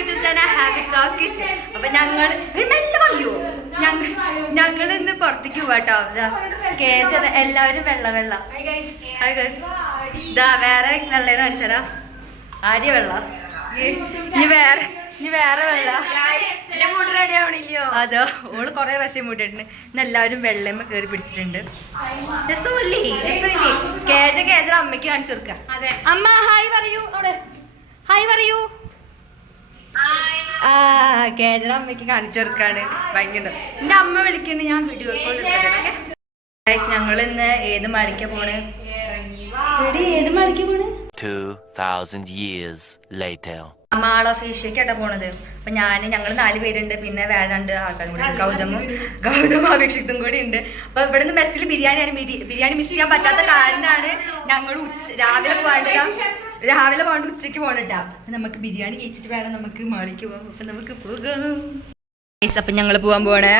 YouTube channel habits of kitchen. അപ്പൊ ഞങ്ങൾ ഇന്ന് പുറത്തേക്ക് പോവാട്ടോ. കേജ് എല്ലാവരും വെള്ള ഇതാ വേറെ വെള്ളേന്ന് കാണിച്ചാലോ. ആര്യ വെള്ള ഇനി വേറെ വെള്ള. അതോ ഓള് കൊറേ വശം മൂട്ടിട്ടുണ്ട്. ഇന്ന് എല്ലാവരും വെള്ളമ്മ കേറി പിടിച്ചിട്ടുണ്ട്. കേജ അമ്മയ്ക്ക് കാണിച്ചു കൊടുക്ക. അമ്മ ഹായ് പറയൂ. അവിടെ ഹായ് പറയൂ. കേജറ അമ്മയ്ക്ക് കാണിച്ചു കൊടുക്കാണ്. ഭയങ്കര എന്റെ അമ്മ വിളിക്കണ്ട്. ഞാൻ വീഡിയോ കോൾ ഞങ്ങൾ ഇന്ന് ഏത് മഴയ്ക്ക പോണ്? ഏത് മഴയ്ക്ക് പോണ്? 2000 years later. മാൾ ഓഫ് ഏഷ്യക്കാട്ടാ പോണത്. അപ്പൊ ഞങ്ങൾ 4 പേരുണ്ട്. പിന്നെ വേറെ 2 ആൾക്കാരും കൂടി ഗൗതം അപേക്ഷിത്തും കൂടി ഉണ്ട്. അപ്പൊ ഇവിടുന്ന് ബസ്സിൽ ബിരിയാണി മിസ് ചെയ്യാൻ പറ്റാത്ത കാരണമാണ് ഞങ്ങൾ രാവിലെ പോകേണ്ട ഉച്ചയ്ക്ക് പോകണട്ടാ. നമുക്ക് ബിരിയാണി കഴിച്ചിട്ട് വേണം നമുക്ക് മാളിക്ക് പോകാം. അപ്പൊ നമുക്ക് പോകാം. അപ്പൊ ഞങ്ങൾ പോകാൻ പോണേ.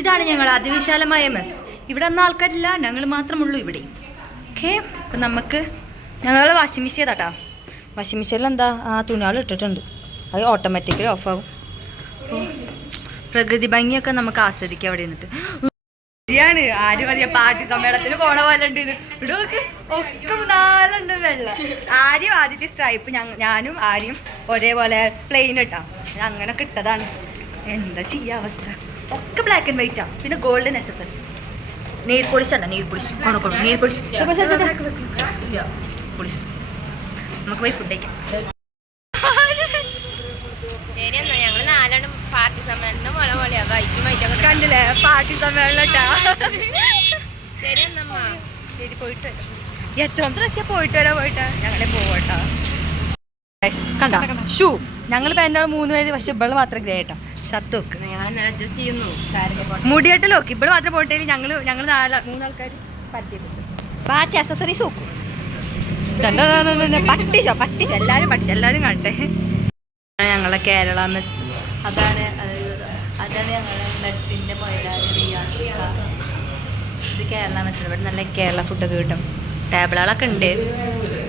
ഇതാണ് ഞങ്ങൾ അതിവിശാലമായ മെസ്. ഇവിടെ ഒന്നും ആൾക്കാരില്ല, ഞങ്ങൾ മാത്രമുള്ളൂ ഇവിടെ. ഓക്കെ. അപ്പം നമുക്ക് ഞങ്ങൾ വാഷിംഗ് മെഷീൻ ചെയ്താട്ടാ. വാഷിംഗ് മെഷീനിൽ എന്താ തുണികൾ ഇട്ടിട്ടുണ്ട്. അത് ഓട്ടോമാറ്റിക്കലി ഓഫാകും. പ്രകൃതി ഭംഗിയൊക്കെ നമുക്ക് ആസ്വദിക്കാം അവിടെ നിന്നിട്ട്. ശരിയാണ്. ആരും മതിയ പാർട്ടി സമ്മേളനത്തിന് പോണ പോലെ ഉണ്ട്. ഇവിടെ ഒക്കെ 4 വെള്ള. ആര്യം ആദ്യത്തെ സ്ട്രൈപ്പ് ഞാനും ആര്യം ഒരേപോലെ പ്ലെയിൻ ഇട്ടാ. അങ്ങനൊക്കെ ഇട്ടതാണ്. എന്താ ചെയ്യാ അവസ്ഥ. ഒക്കെ ബ്ലാക്ക് ആൻഡ് വൈറ്റാ. പിന്നെ ഗോൾഡൻ എസസറീസ്. നെയിൽ പോളിഷ് അല്ല, നെയിൽ പോളിഷ് നമുക്ക് പോയി ഫുഡ് കഴിക്കാം. കണ്ടില്ലേ പാർട്ടി സമ്മേളനം. ശരി പോയിട്ട് എത്രാമത്തെ പ്രാവശ്യം പോയിട്ട് ഞങ്ങളെ പോവട്ടോ. കണ്ട ഷൂ ഞങ്ങൾ പെണ്ണാൾ 3 പേര്. പക്ഷെ ഇവള് മാത്രം ഗ്രേ ആയിട്ടാ. ഷർട്ട് വെക്ക് മുടിയായിട്ട് നോക്കി. ഇവിടെ മാത്രം പോയിട്ട് ഞങ്ങൾ 3 ആൾക്കാർ പറ്റിയിട്ടുണ്ട്. ബാച്ച് അക്സസറീസ് നോക്കും. പട്ടിഷ എല്ലാവരും കാണട്ടെ. ഞങ്ങളെ കേരള മെസ്. അതാണ് ഞങ്ങളെ മെസ്സിൻ്റെ മൊയിലാളി റിയാസ്. ഇത് കേരള മെസ്. ഇവിടെ നല്ല കേരള ഫുഡൊക്കെ കിട്ടും. ടേബിളുകളൊക്കെ ഉണ്ട്.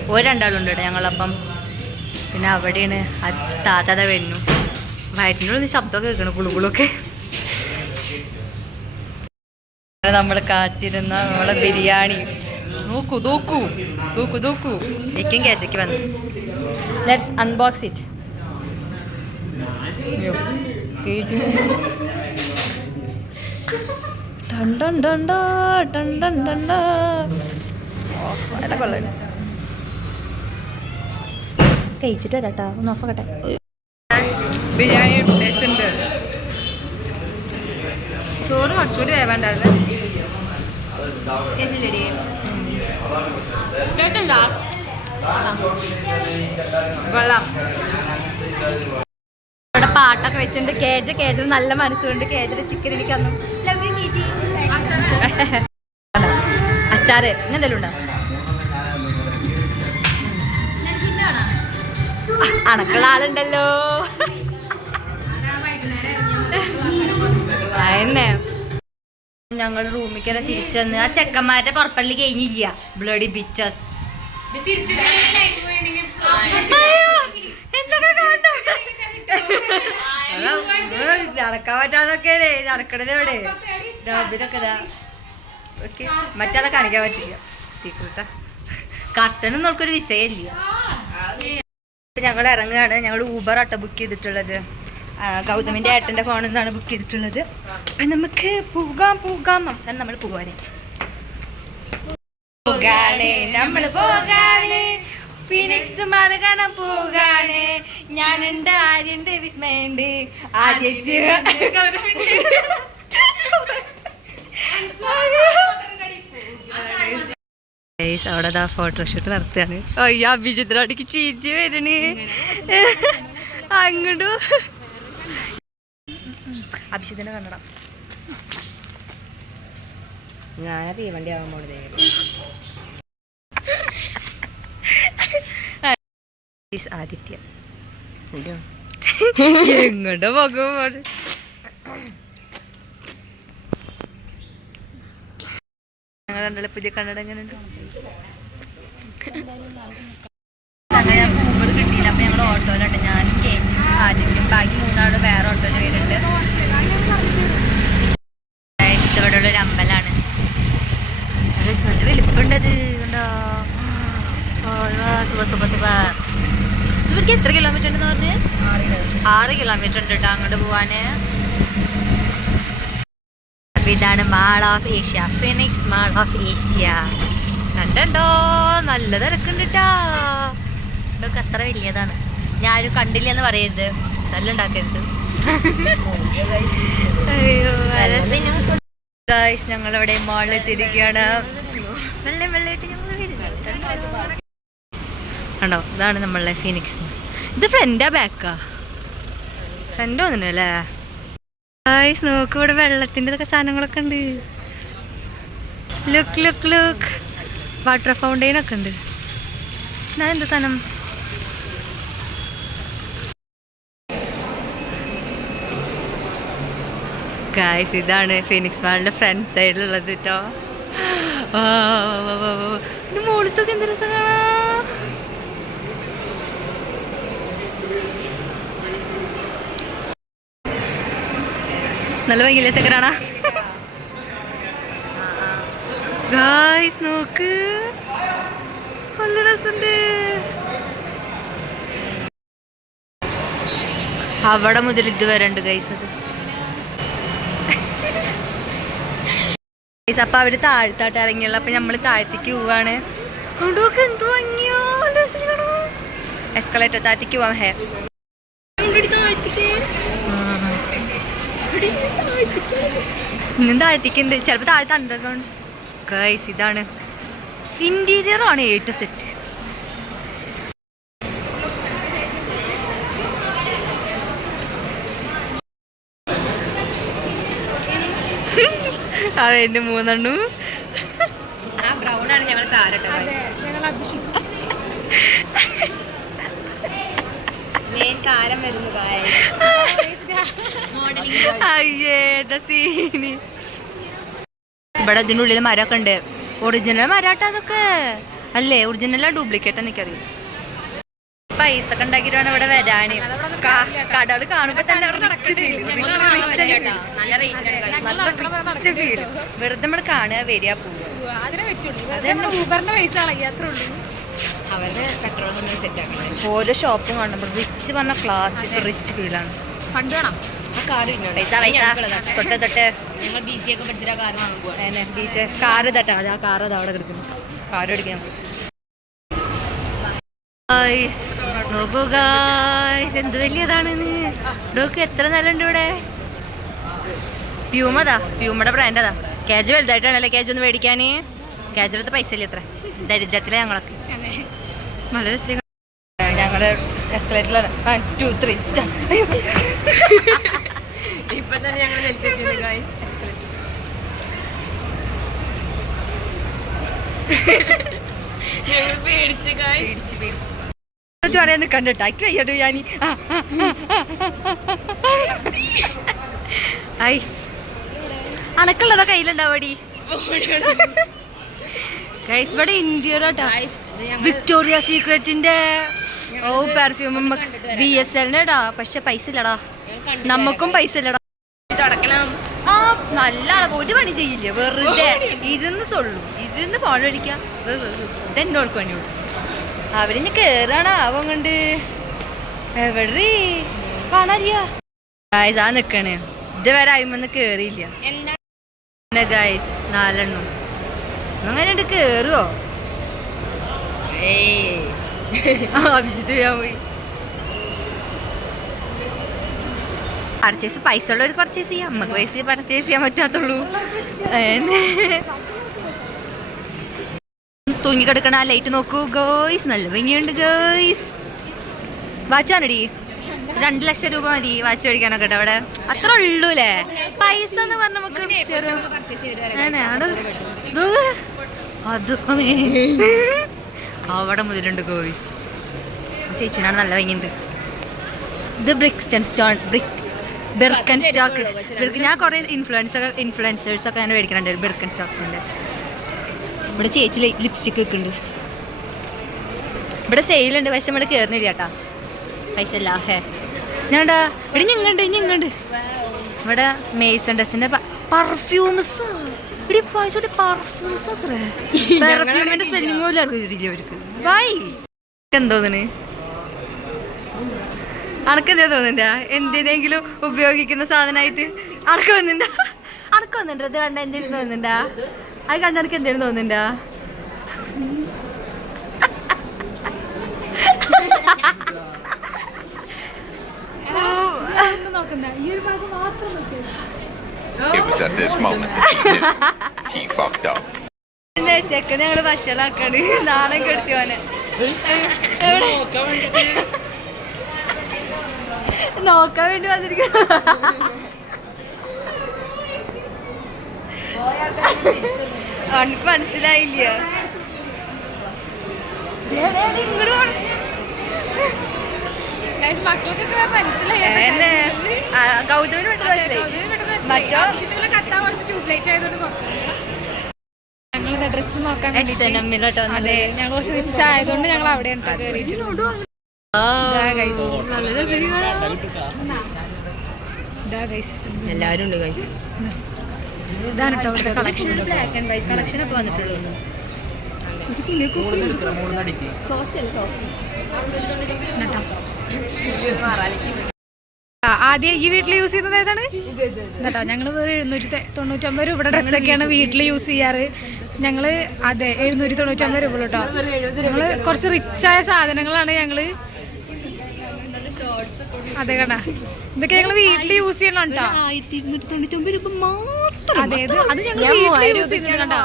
2 ആളുണ്ട് ഇവിടെ ഞങ്ങളപ്പം. പിന്നെ അവിടെയാണ് താത്താത വരുന്നു. വയറ്റിനുള്ളിൽ ശബ്ദമൊക്കെ കേൾക്കണം, കുളുകുളൊക്കെ. നമ്മൾ കാത്തിരുന്ന നമ്മളെ ബിരിയാണി നോക്കൂ. എനിക്കും കേച്ചയ്ക്ക് വന്നു. Let's unbox it. കഴിച്ചിട്ട് വരാട്ടാ. ഒന്ന് ഓഫാക്കട്ടെ. ബിരിയാണി ടേസ്റ്റ് ഉണ്ട്. ചോറ് കുറച്ചുകൂടി വേണ്ടായിരുന്നു. കൊള്ളാം. ഇവിടെ പാട്ടൊക്കെ വെച്ചിട്ടുണ്ട്. കേജ് നല്ല മനസ്സുകൊണ്ട്. കേജിന്റെ ചിക്കൻ എനിക്ക് അന്നും അച്ചാറ് എന്തെങ്കിലും ഉണ്ടോ? അണക്കുള്ള ആളുണ്ടല്ലോ. അതന്നെ ഞങ്ങൾ റൂമിൽ തന്നെ തിരിച്ചു വന്ന്. ആ ചെക്കന്മാരുടെ പുറപ്പള്ളി കഴിഞ്ഞില്ല. Bloody bitches. നടക്കാൻ പറ്റാതൊക്കെ നടക്കണത് എവിടെ? ഇതൊക്കെ ഓക്കെ. മറ്റാളെ കാണിക്കാൻ പറ്റില്ല. സീക്രട്ടാ. കട്ടനും നോക്കൊരു വിഷയമില്ല. ഞങ്ങൾ ഇറങ്ങുകയാണ്. ഞങ്ങൾ ഊബർ ഓട്ടോ ബുക്ക് ചെയ്തിട്ടുള്ളത്. ഗൗതമിൻ്റെ ഏട്ടൻ്റെ ഫോണിൽ നിന്നാണ് ബുക്ക് ചെയ്തിട്ടുള്ളത്. അപ്പം നമുക്ക് പോകാം. അവസാനം നമ്മൾ പോകാനേ നമ്മൾ പോകാണ്. ഫീനിക്സ് മാല കാണാൻ പോകാണ്. ഞാനുണ്ട്, ആര്യണ്ട്, വിസ്മയുണ്ട്. അവിടെ ഫോട്ടോഷൂട്ട് നടത്തുകയാണ്. അയ്യോ അഭിജിത്തിനോടേക്ക് ചീറ്റി വരണേ. അങ്ങോട്ടും അഭിജിത്തിനെ കണ്ടടാ. ഞാൻ തീവണ്ടി ആവാൻ പോണത്. ആദിത്യ എങ്ങോട്ടോ പോകുമ്പോ ഞങ്ങൾ രണ്ടാളെ പുതിയ കണ്ണട എങ്ങനെയുണ്ട്? ഊബർ കിട്ടിയില്ല. അപ്പൊ ഞങ്ങൾ ഓട്ടോ സൂപ്പർ സൂപ്പർ സൂപ്പർ. ഇവർക്ക് എത്ര കിലോമീറ്റർ ഉണ്ടെന്ന് പറഞ്ഞ്? 6 കിലോമീറ്റർ ഉണ്ട് കേട്ടോ അങ്ങോട്ട് പോവാന്. അപ്പൊ ഇതാണ് mall of Asia, phoenix mall of Asia. കണ്ടോ നല്ല തിരക്കുണ്ട് കേട്ടാ. ഇതൊക്കെ അത്ര വലിയതാണ്. ഞാനും കണ്ടില്ല എന്ന് പറയരുത്, തല്ലുണ്ടാക്കരുത്. അയ്യോ ഗൈസ്, ഞങ്ങളിവിടെ മാളിൽ തിരിക്കുകയാണ്. വെള്ളം വെള്ളമായിട്ട് ഞങ്ങൾ കണ്ടോ, ഇതാണ് നമ്മളെ ഫീനിക്സ് മാൾ. ഇത് ഫ്രണ്ടാ ബാക്കാ? ഫ്രണ്ട് തോന്നുന്നു അല്ലേ ഗൈസ്. നോക്ക്, ഇവിടെ വെള്ളത്തിൻ്റെ ഇതൊക്കെ സാധനങ്ങളൊക്കെ ഉണ്ട്. Look look look, water fountain ഒക്കെ ഉണ്ട്. എന്ത് സാധനം? ഗൈസ്, ഇതാണ് ഫീനിക്സ് മാളിൻ്റെ ഫ്രണ്ട് സൈഡിലുള്ളത് കേട്ടോ. മുകളിലത്തൊക്കെ എന്ത് രസം കാണാ. നല്ല ഭംഗിയില്ലേ ചക്കരാണാ? ഗൈസ് നോക്ക്, നല്ല രസമുണ്ട്. അവിടെ മുതൽ ഇതുവരെ ഉണ്ട് ഗൈസ് അത്. അപ്പൊ അവര് താഴ്ത്താട്ട് ഇറങ്ങിയുള്ള, അപ്പൊ നമ്മള് താഴത്തേക്ക് പോവാണ്. അതുകൊണ്ടൊക്കെ എന്ത് ഭംഗിയോ, എസ്കലേറ്റർ താഴത്തേക്ക് പോവാം. ഹേ ഇന്നും താഴത്തേക്കുണ്ട്, ചിലപ്പോ താഴത്ത് അണ്ടർഗ്രൗണ്ട്. ഗൈസ് ഇതാണ് ഇന്റീരിയർ ആണ് A to Z. അവന്റെ 3 എണ്ണം ബ്രൗൺ ആണ് ഞങ്ങൾ താരട്ടോ. കാലം വരുന്നു. ഇവിടെ ഇതിൻ്റെ ഉള്ളിൽ മരമൊക്കെ ഉണ്ട്. ഒറിജിനൽ മരാട്ട അതൊക്കെ അല്ലേ? ഒറിജിനലാ ഡ്യൂപ്ലിക്കേറ്റ് നിൽക്കറിയും. പൈസ ഒക്കെ ഉണ്ടാക്കിയിട്ടാണ് ഇവിടെ വരാന്. കടകൾ കാണുമ്പോ തന്നെ ഫീൽ. വെറുതെ നമ്മൾ കാണുക, വരിക, പോവുക. ഓരോ ഷോപ്പും കാണുമ്പോൾ റിച്ച് പറഞ്ഞ ക്ലാസിക് റിച്ച് ഫീലാണ്. തൊട്ട് തൊട്ട് കാറ് തട്ടാ. അത് ആ കാറ് അത് അവിടെ കിടക്കുന്നു. കാറ് അടിക്കണം. നോക്കൂ ഗായ്സ്, എന്ത് വലിയതാണ്. നോക്ക് എത്ര നിലയുണ്ട് ഇവിടെ. പ്യൂമതാ, പ്യൂമയുടെ ബ്രാൻഡ് അതാ. കേജ് വലുതായിട്ടാണല്ലേ കേജ് ഒന്ന് മേടിക്കാന്. കേജെടുത്ത് പൈസ ഇല്ല എത്ര. ദരിദ്രത്തിലെ ഞങ്ങളൊക്കെ. വളരെ ഞങ്ങള് എസ്കലേറ്ററിലാണ്. 1 2 3 സ്റ്റാർട്ട്. ഇപ്പൊ തന്നെ ഞങ്ങൾ പേടിച്ച് പറയാൻ നിൽക്കണ്ടോ. അയ്ക്ക് വയ്യട്ടോ ഞാനി. ഐസ് അണക്കുള്ളതോ കയ്യിലുണ്ടാവടി. ഗൈസ് ഇവിടെ ഇന്ത്യയുടെ വിക്ടോറിയ സീക്രറ്റിന്റെ പെർഫ്യൂം VSLന്റെ ഇടാ. പക്ഷെ പൈസ ഇല്ലടാ, നമുക്കും പൈസ ഇല്ലടാ. ആ നല്ല ഒരു പണി ചെയ്യില്ല, വെറുതെ ഇരുന്ന് സൊള്ളും, ഇരുന്ന് ഫോൺ വിളിക്കാം. ഇതെന്നോൾക്ക് പണിയുള്ളൂ. അവരിഞ്ഞ് കേറാണ് ആവം കൊണ്ട്. എവിടെ കാണാറിയ ഗൈസ്? ആ നിക്കണേ, ഇതുവരെ അയിമൊന്നും കേറിയില്ല. ഗൈസ് 4 എണ്ണം അങ്ങനെ കേറുവോ? ആവശ്യത്തിൽ ഞാൻ പോയി. പർച്ചേസ് പൈസ ഉള്ളവർ പർച്ചേസ് ചെയ്യാം, നമുക്ക് പൈസ പർച്ചേസ് ചെയ്യാൻ പറ്റാത്തുള്ളൂ. തൂങ്ങിക്കിടക്കണ ആ ലൈറ്റ് നോക്കൂ ഗേയ്സ്, നല്ല ഭംഗിയുണ്ട് ഗേയ്സ്. വാച്ചാണടി 2 ലക്ഷം രൂപ മതി വാച്ച് മേടിക്കാനൊക്കെ കേട്ടോ അവിടെ. അത്ര ഉള്ളൂല്ലേ പൈസ എന്ന് പറഞ്ഞ നമുക്ക്. അത് അവിടെ മുതലുണ്ട് ഗേയ്സ്. ചേച്ചിനാണ് നല്ല ഭംഗിയുണ്ട്. ഇത് ബിർക്കൻ സ്റ്റോക്ക്. ഞാൻ കുറേ ഇൻഫ്ലുവൻസേഴ്സൊക്കെ ഞാൻ മേടിക്കുന്നുണ്ട് ബിർക്കൻ സ്റ്റോക്സിൻ്റെ. ഇവിടെ ചേച്ചി ലിപ്സ്റ്റിക്ക് വെക്കുന്നുണ്ട്. ഇവിടെ സെയിലുണ്ട്, പക്ഷെ ഇവിടെ കയറുന്നില്ല ചേട്ടാ, പൈസ ഇല്ല. ഹേ ഞാണ്ടാ ഇവിടെ ഞങ്ങണ്ട് ഇവിടെ മേസൺ ഡ്രസ്സിൻ്റെ പെർഫ്യൂംസ്. ഇവിടെ പൈസ പെർഫ്യൂംസ് അത്ര പെർഫ്യൂമിൻ്റെ സ്പെല്ലിംഗ് പോലും അറിയില്ല അവർക്ക്. വൈ എന്തോന്നിന് അനക്കെന്താ തോന്നിണ്ട എന്തിനെങ്കിലും ഉപയോഗിക്കുന്ന സാധനമായിട്ട് അനക്ക് വന്നിണ്ടാ അനക്ക് വന്നിണ്ട ഇത് കണ്ട എന്തെങ്കിലും തോന്നുന്നുണ്ടാ അത് കണ്ട എനിക്ക് എന്തെങ്കിലും തോന്നുന്നുണ്ടാ It was at this moment that he fucked up. ചെക്കനെ ഞങ്ങള് ഭക്ഷണാക്കാണ് നാണം കെടുത്തി പോനെ നോക്കാൻ വേണ്ടി വന്നിരിക്കണം അവനക്ക് മനസ്സിലായില്ല ഇങ്ങോട്ട് മക്കൾക്കൊക്കെ മനസ്സിലായി ഗൗതമിന് പെട്ടെന്ന് മറ്റോ ട്യൂബ്ലൈറ്റ് ആയതുകൊണ്ട് ഞങ്ങൾ ഡ്രസ്സ് നോക്കാൻ H&M-ലോട്ടോ അതെ ഞങ്ങൾ കുറച്ച് റിച്ച് ആയതുകൊണ്ട് ഞങ്ങൾ അവിടെ എല്ലാവരും ഉണ്ട് ഗൈസ് ഇതാണ് കേട്ടോ അവിടുത്തെ കളക്ഷൻ കളക്ഷൻ ഒക്കെ വന്നിട്ടുള്ളൂ ആദ്യം ഈ വീട്ടിൽ യൂസ് ചെയ്യുന്നത് ഏതാണ് കേട്ടോ ഞങ്ങൾ വേറെ 799 രൂപയുടെ ഡ്രസ്സൊക്കെയാണ് വീട്ടിൽ യൂസ് ചെയ്യാറ് ഞങ്ങള് അതെ 799 രൂപ കേട്ടോ ഞങ്ങള് കുറച്ച് റിച്ചായ സാധനങ്ങളാണ് ഞങ്ങള് അതെ കേട്ടാ ഇതൊക്കെ ഞങ്ങൾ വീട്ടിൽ യൂസ് ചെയ്യണം കേട്ടോ 1299 രൂപ മാത്രം അതെ അത് ഞങ്ങൾ വീട്ടിൽ യൂസ് ചെയ്യുന്നത് കണ്ടോ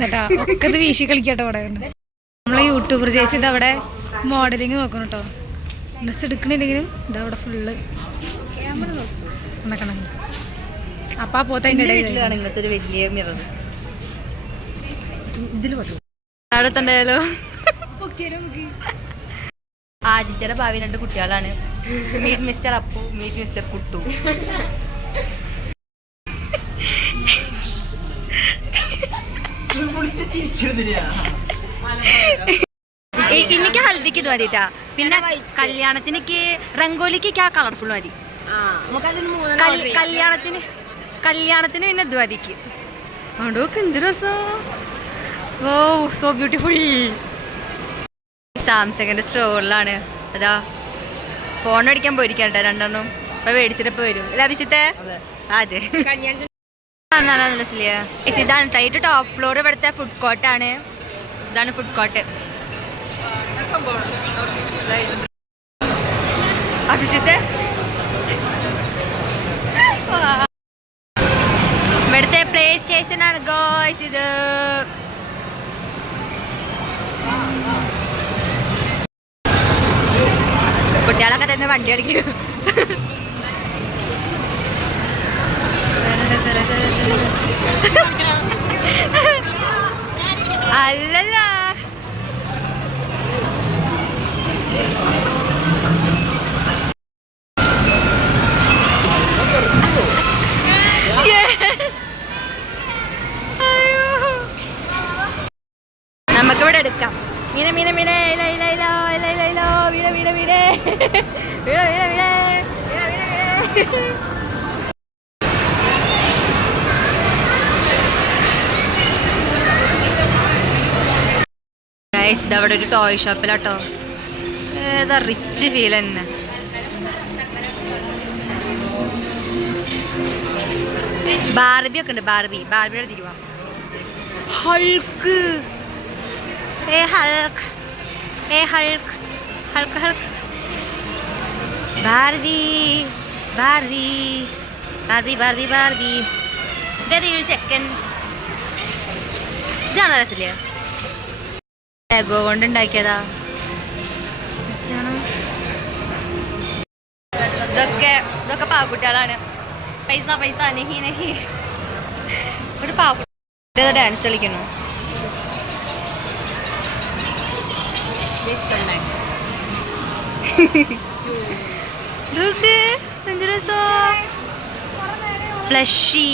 കേട്ടോ ഒക്കെ ഇത് വീശി കളിക്കട്ടോ അവിടെ നമ്മളെ യൂട്യൂബർ ചേച്ചി ഇത് അവിടെ മോഡലിങ് നോക്കണം കേട്ടോ ഡ്രസ് എടുക്കണില്ലെങ്കിലും ഇതവിടെ ഫുള്ള് നടക്കണം അപ്പാ പോത്ത അതിൻ്റെ ഇടയിൽ ഇങ്ങനത്തെ ഒരു വലിയ മിറർ ഇതിൽ അടുത്തുണ്ടായാലോ ആദിത്യയുടെ ഭാവി 2 കുട്ടികളാണ് meet mister Appu meet mister Kuttu എനിക്ക് ഹൽദിക്ക് ഇത് മതിട്ടാ പിന്നെ കല്യാണത്തിനേക്ക് റംഗോലിക്ക് ആ കളർഫുൾ മതി കല്യാണത്തിന് പിന്നെ ഇത് മതിക്ക് അതുകൊണ്ടൊക്കെ എന്ത് രസം ഓ സോ ബ്യൂട്ടിഫുൾ സാംസങ്ങിന്റെ സ്റ്റോറിലാണ് അതാ ഫോൺ അടിക്കാൻ പോയിരിക്കട്ടെ 2 ഇപ്പൊ മേടിച്ചിട്ട് വരും അല്ല അഭിഷിത്തെ അതെ ഇതാണ് ടൈറ്റ് ടോപ്പ് ഫ്ലോർ ഇവിടുത്തെ ഫുഡ് കോർട്ടാണ് ഇതാണ് ഫുഡ് കോർട്ട് അഭിഷിത്തെ ഇവിടുത്തെ പ്ലേ സ്റ്റേഷൻ ആണ് ഗോയ്സ് ഇത് കുട്ടികളൊക്കെ തന്നെ വണ്ടി കളിക്കും അല്ലല്ല നമുക്കിവിടെ എടുക്കാം മീന മീന മീന ഇല ഇല ഇല ഇല ഇല ഇല വീട വീട വീട വീട വീട വീട വീട വീട വീട ഇതവിടെ ഒരു ടോയ് ഷോപ്പിലാട്ടോ ഏതാ റിച്ച് ഫീൽ തന്നെ ബാർബി ഒക്കെ ഉണ്ട് ബാർബിയുടെ അടുത്തേക്ക് പോവാം Hulk Hulk Hulk Hulk Barbie Barbie Barbie Barbie Barbie ഇതേത് ഈ ചെക്കൻ ഇതാണോ രസല്ലേ ലെഗോ കൊണ്ട് ഉണ്ടാക്കിയതാ ഇതൊക്കെ പാവക്കുട്ടികളാണ് പൈസ പൈസ നെഹി നെഹി ഒരു പാവക്കുട്ടി ഡാൻസ് കളിക്കുന്നു എന്ത് രസോ ഫ്ലഷി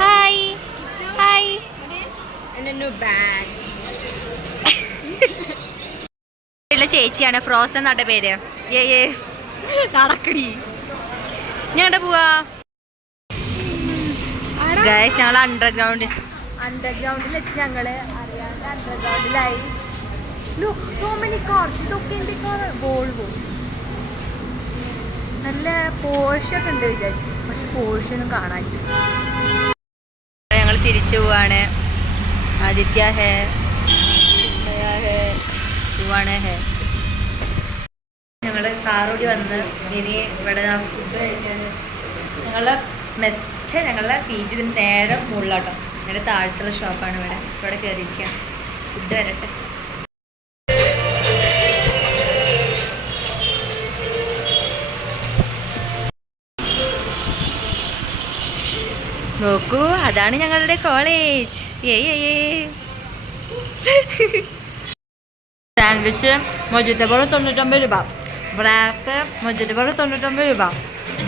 ഹായ് ഹായ് ചേച്ചിയാണ് ഫ്രോസൺ എന്നാട്ട പേര് നടക്കടി ഞാൻ എവിടെ പോവാ ഗൈസ് ഞങ്ങൾ അണ്ടർഗ്രൗണ്ടിലെത്തി. ഞങ്ങള് അറിയാണ്ട് അണ്ടർഗ്രൗണ്ടിലായി. So many cars. ഇതൊക്കെ എന്ത് കാർ? വോൾവോ. നല്ല പോർഷൊക്കെ ഉണ്ട് വിചാരിച്ചു, പക്ഷെ പോർഷൊന്നും കാണാനില്ല. ഞങ്ങൾ തിരിച്ചു പോവാണ്. ആദിത്യ ഹേ, വിസ്മയ ഹേ, ജുവാണ് ഹേ. ഞങ്ങൾ കാറോടി വന്ന് ഇനി ഇവിടെ ഫുഡ് കഴിക്കാൻ ഞങ്ങളുടെ ഞങ്ങളുടെ ബീച്ചിന് നേരെ മുകളിലോട്ടോ. ഞങ്ങളുടെ താഴത്തുള്ള ഷോപ്പാണ് ഇവിടെ കയറിയിരിക്കുക. ഫുഡ് വരട്ടെ. നോക്കൂ, അതാണ് ഞങ്ങളുടെ കോളേജ്. സാൻഡ്വിച്ച് മൊജിറ്റബിൾ 99 രൂപ, റാപ്പ് മൊജിറ്റബിൾ 99 രൂപ,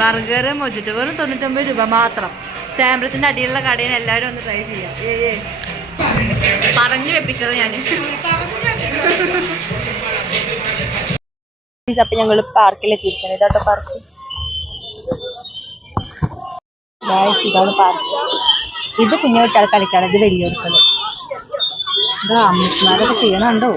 ബർഗർ മൊജിറ്റബിൾ 99 രൂപ മാത്രം. സാമ്പ്രത്തിൻ്റെ അടിയിലുള്ള കടയിൽ എല്ലാവരും ഒന്ന് ട്രൈ ചെയ്യാം. പറഞ്ഞു വെപ്പിച്ചത് ഞാൻ. അപ്പം ഞങ്ങൾ പാർക്കിലെത്തിയിരിക്കുന്നത്. ഇതാട്ടോ പാർക്ക്. ഇതാണ് പാർക്ക്. ഇത് കുഞ്ഞു കുട്ടികൾ കളിക്കാണ്, ഇത് വലിയവർക്കുള്ളത്. ഇത് അമ്മമാരൊക്കെ ചെയ്യണുണ്ടോ?